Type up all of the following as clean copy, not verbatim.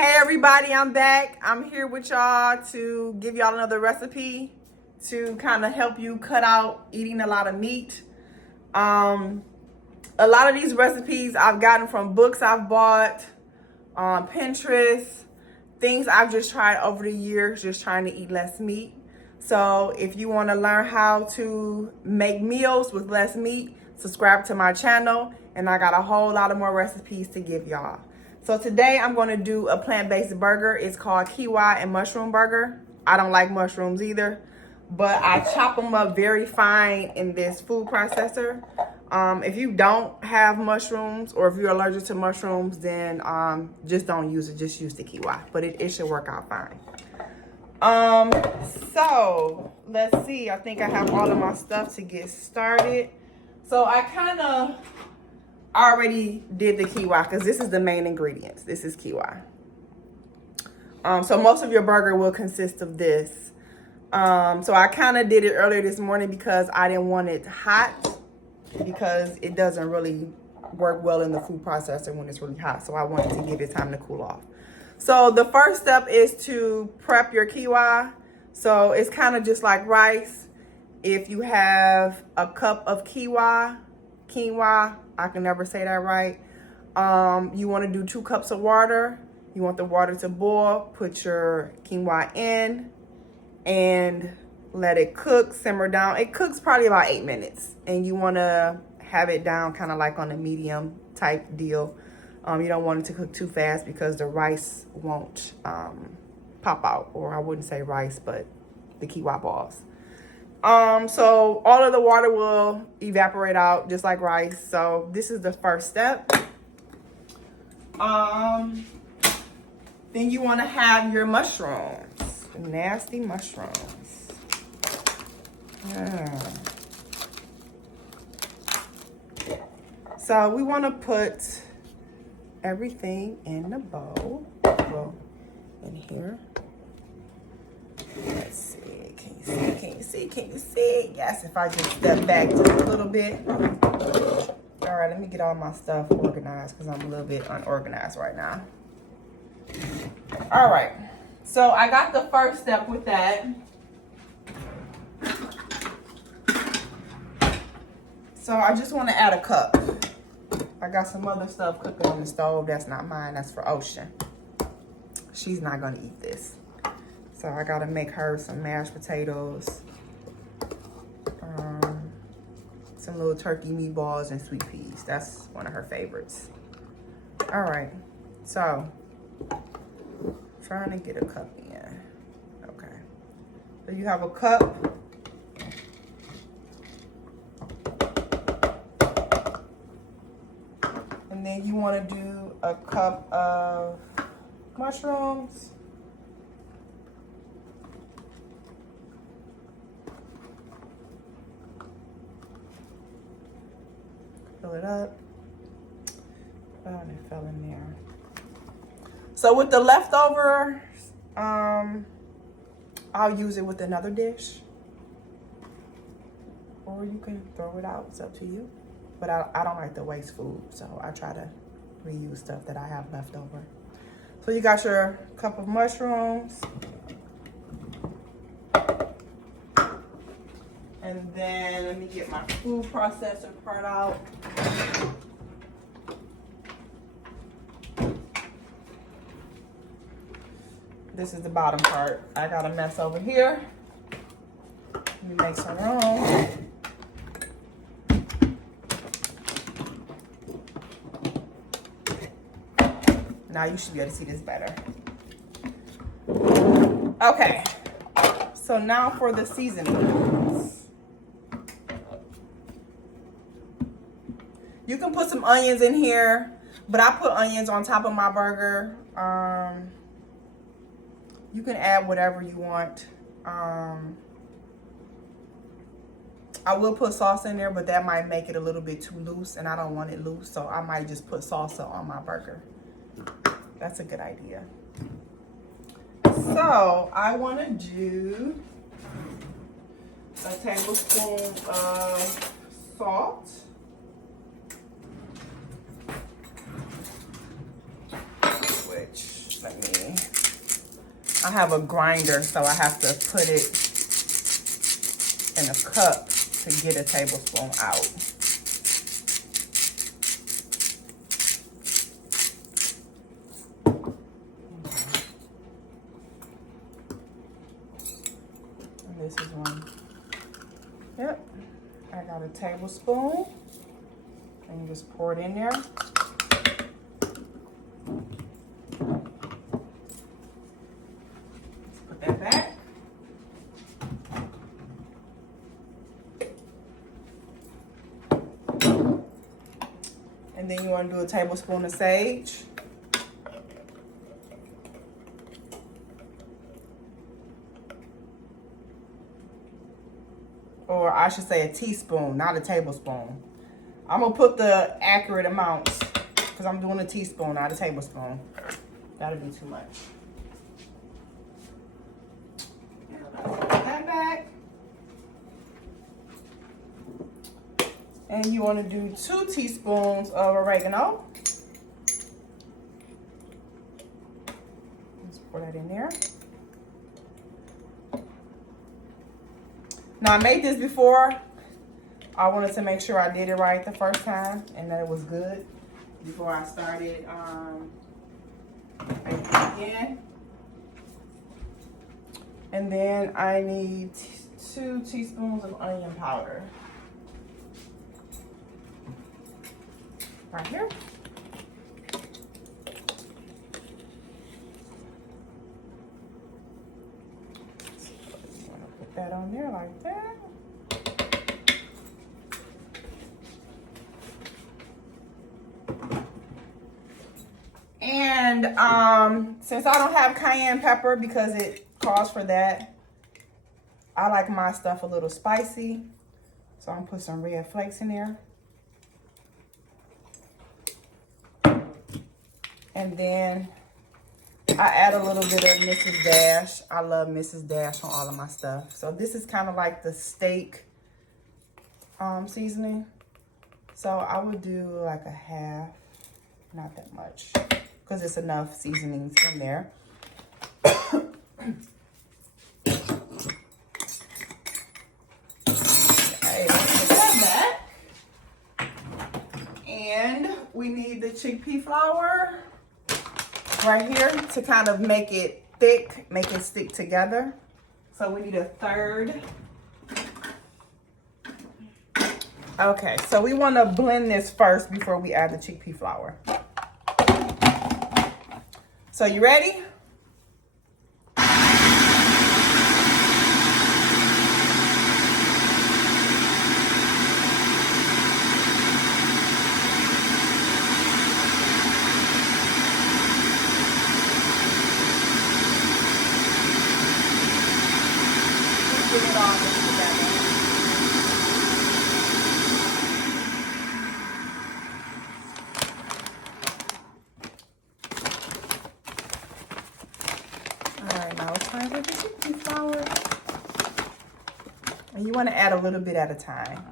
Hey everybody, I'm back. I'm here with y'all to give y'all another recipe to kind of help you cut out eating a lot of meat. A lot of these recipes I've gotten from books I've bought, on Pinterest, things I've just tried over the years, just trying to eat less meat. So if you want to learn how to make meals with less meat, subscribe to my channel, and I got a whole lot of more recipes to give y'all. So today I'm going to do a plant-based burger. It's called Quinoa and Mushroom Burger. I don't like mushrooms either, but I chop them up very fine in this food processor. If you don't have mushrooms or if you're allergic to mushrooms, then just don't use it. Just use the quinoa, but it should work out fine. So let's see. I think I have all of my stuff to get started. So I kind of already did the quinoa because this is the main ingredients. This is quinoa. So most of your burger will consist of this. So I kind of did it earlier this morning because I didn't want it hot, because it doesn't really work well in the food processor when it's really hot. So I wanted to give it time to cool off. So the first step is to prep your quinoa. So it's kind of just like rice. If you have a cup of quinoa, I can never say that right. You want to do 2 cups of water. You want the water to boil. Put your quinoa in and let it cook, simmer down. It cooks probably about 8 minutes, and you want to have it down kind of like on a medium type deal. You don't want it to cook too fast because the rice won't pop out, or I wouldn't say rice, but the quinoa balls. So all of the water will evaporate out just like rice. So this is the first step. Then you want to have your mushrooms, nasty mushrooms. So we want to put everything in the bowl. Well, in here. Let's see. Can you see? Yes, if I just step back just a little bit. All right, let me get all my stuff organized because I'm a little bit unorganized right now. All right, so I got the first step with that. So I just want to add a cup. I got some other stuff cooking on the stove. That's not mine, that's for Ocean. She's not gonna eat this. So I gotta make her some mashed potatoes, some little turkey meatballs and sweet peas. That's one of her favorites. All right, so trying to get a cup in. Okay, so you have a cup. And then you want to do a cup of mushrooms. Fill it up. Oh, and it fell in there. So with the leftovers, I'll use it with another dish. Or you can throw it out, it's up to you. But I don't like to waste food, so I try to reuse stuff that I have left over. So you got your cup of mushrooms. And then let me get my food processor part out. This is the bottom part. I got a mess over here. Let me make some room. Now you should be able to see this better. Okay, so now for the seasonings. You can put some onions in here, but I put onions on top of my burger. You can add whatever you want. I will put salsa in there, but that might make it a little bit too loose, and I don't want it loose, so I might just put salsa on my burger. That's a good idea. So I want to do a tablespoon of salt. Which I have a grinder, so I have to put it in a cup to get a tablespoon out. And this is one. Yep, I got a tablespoon. And you just pour it in there. Put that back. And then you want to do a tablespoon of sage. Or I should say a teaspoon, not a tablespoon. I'm going to put the accurate amounts because I'm doing a teaspoon, not a tablespoon. That'll be too much. Put that back. And you want to do 2 teaspoons of oregano. Let's pour that in there. Now I made this before. I wanted to make sure I did it right the first time and that it was good before I started making it again. And then I need 2 teaspoons of onion powder. Right here. So you want to put that on there like that. And since I don't have cayenne pepper because it calls for that, I like my stuff a little spicy. So I'm gonna put some red flakes in there. And then I add a little bit of Mrs. Dash. I love Mrs. Dash on all of my stuff. So this is kind of like the steak seasoning. So I would do like a half, not that much, because it's enough seasonings in there. Okay, let's put that back. And we need the chickpea flour right here to kind of make it thick, make it stick together. So we need a third. Okay, so we want to blend this first before we add the chickpea flour. So you ready? Put it all this together. For the chickpea flour. And you want to add a little bit at a time.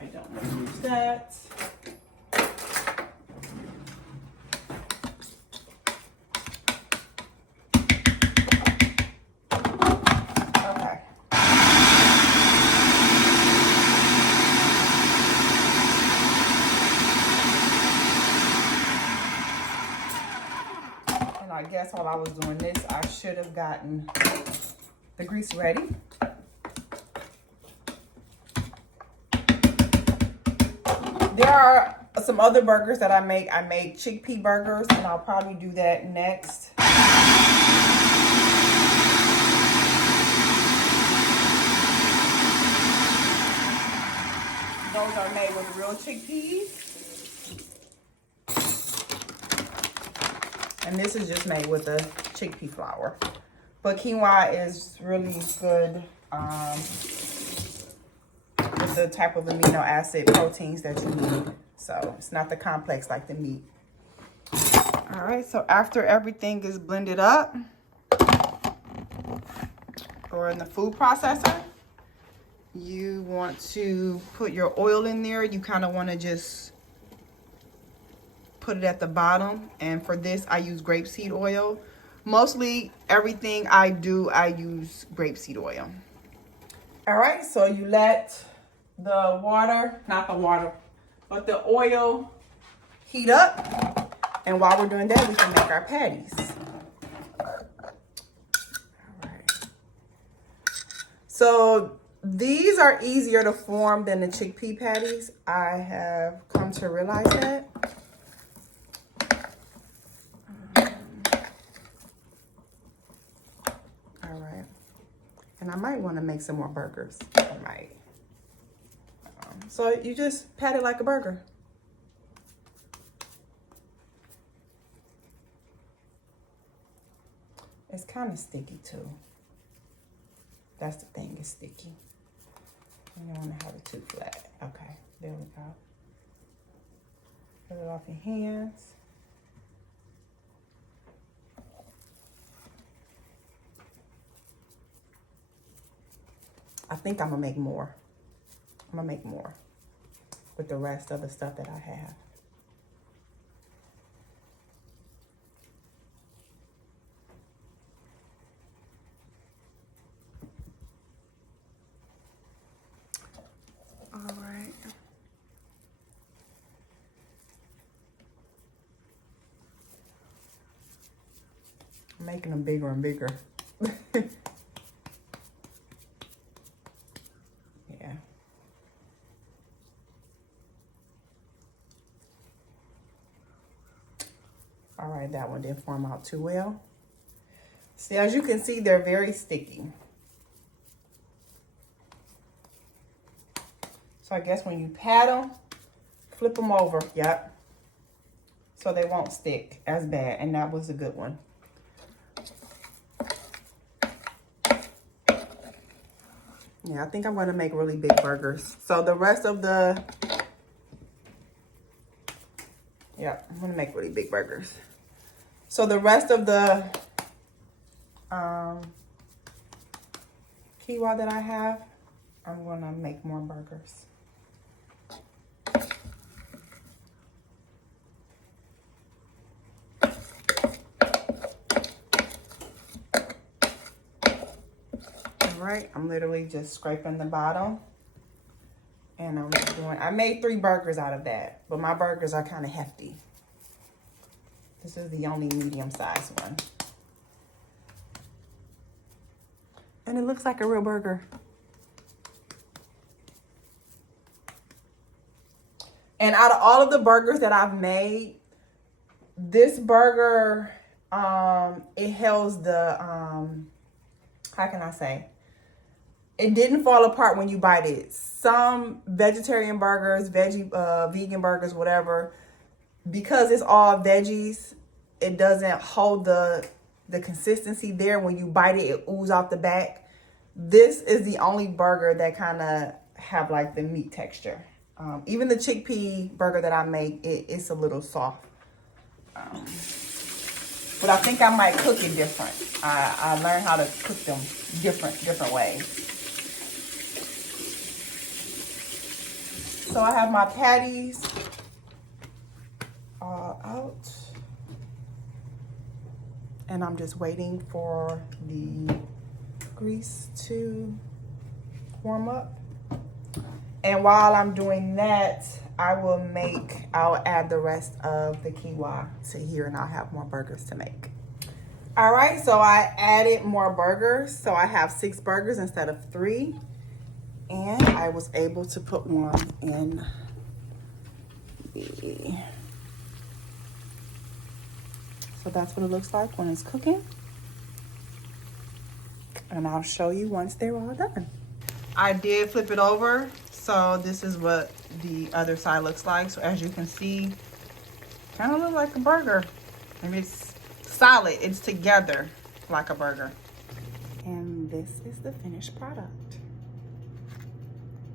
I don't want to use that. I guess while I was doing this, I should have gotten the grease ready. There are some other burgers that I make. I make chickpea burgers, and I'll probably do that next. Those are made with real chickpeas. And this is just made with the chickpea flour. But quinoa is really good with the type of amino acid proteins that you need. So it's not the complex like the meat. All right, so after everything is blended up or in the food processor, you want to put your oil in there. You kind of want to just put it at the bottom. And for this, I use grapeseed oil. Mostly everything I do, I use grapeseed oil. All right, so you let the water, not the water, but the oil heat up. And while we're doing that, we can make our patties. All right. So these are easier to form than the chickpea patties. I have come to realize that. All right. And I might want to make some more burgers. I might. So you just pat it like a burger. It's kind of sticky too. That's the thing, it's sticky. You don't want to have it too flat. Okay, there we go. Put it off your hands. I think I'm gonna make more. I'm gonna make more with the rest of the stuff that I have. All right. I'm making them bigger and bigger. Yeah. All right, that one didn't form out too well. See, as you can see, they're very sticky. So I guess when you pat them, flip them over, yep. So they won't stick as bad, and that was a good one. Yeah, I think I'm gonna make really big burgers. So the rest of the, yeah, I'm gonna make really big burgers. So the rest of the quinoa that I have, I'm gonna make more burgers. All right, I'm literally just scraping the bottom. And I made 3 burgers out of that, but my burgers are kind of hefty. This is the only medium-sized one. And it looks like a real burger. And out of all of the burgers that I've made, this burger, it holds the, how can I say? It didn't fall apart when you bite it. Some vegetarian burgers, vegan burgers, whatever, because it's all veggies, it doesn't hold the consistency there. When you bite it, it oozes out the back. This is the only burger that kind of have like the meat texture. Even the chickpea burger that I make, it's a little soft. But I think I might cook it different. I learned how to cook them different ways. So I have my patties all out. And I'm just waiting for the grease to warm up. And while I'm doing that, I'll add the rest of the quinoa to here, and I'll have more burgers to make. All right, so I added more burgers. So I have 6 burgers instead of 3. And I was able to put one in the... So that's what it looks like when it's cooking. And I'll show you once they're all done. I did flip it over. So this is what the other side looks like. So as you can see, kind of look like a burger. And it's solid, it's together like a burger. And this is the finished product.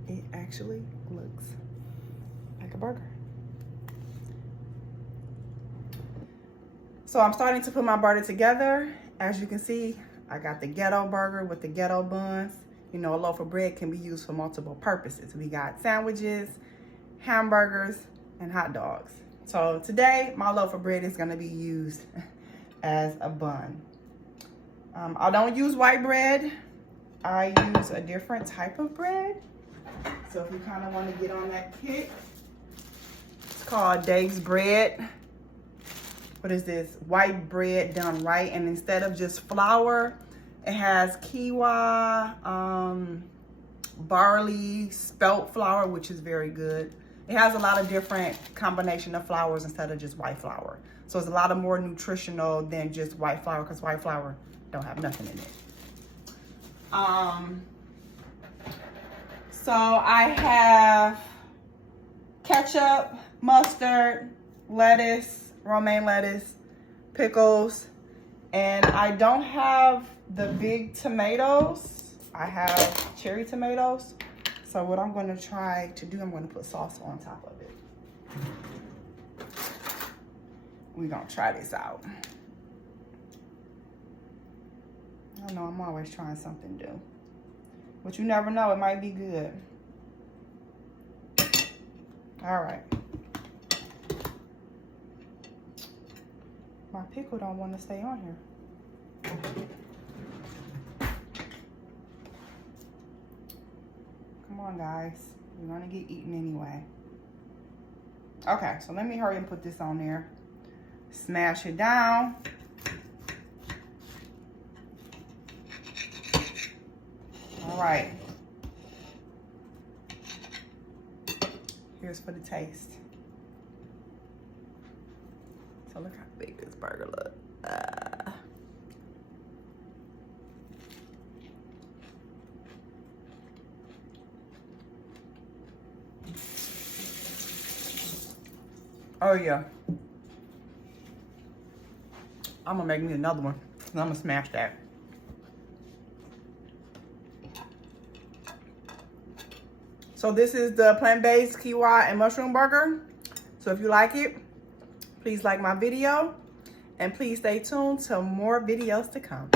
It actually looks like a burger. So I'm starting to put my burger together. As you can see, I got the ghetto burger with the ghetto buns. You know, a loaf of bread can be used for multiple purposes. We got sandwiches, hamburgers, and hot dogs. So today, my loaf of bread is gonna be used as a bun. I don't use white bread. I use a different type of bread. So if you kind of want to get on that kick, it's called Dave's bread. What is this? White bread done right. And instead of just flour, it has quinoa, barley, spelt flour, which is very good. It has a lot of different combination of flours instead of just white flour. So it's a lot of more nutritional than just white flour, because white flour don't have nothing in it. So I have ketchup, mustard, lettuce, romaine lettuce, pickles, and I don't have the big tomatoes. I have cherry tomatoes. So what I'm going to try to do, I'm going to put salsa on top of it. We're going to try this out. I know I'm always trying something new. But you never know, it might be good. All right. My pickle don't want to stay on here. Come on, guys. You're gonna get eaten anyway. Okay, so let me hurry and put this on there. Smash it down. All right. Here's for the taste. So look how big this burger looks. Oh yeah. I'm gonna make me another one. And I'm gonna smash that. So this is the plant-based quinoa and mushroom burger. So if you like it, please like my video and please stay tuned to more videos to come.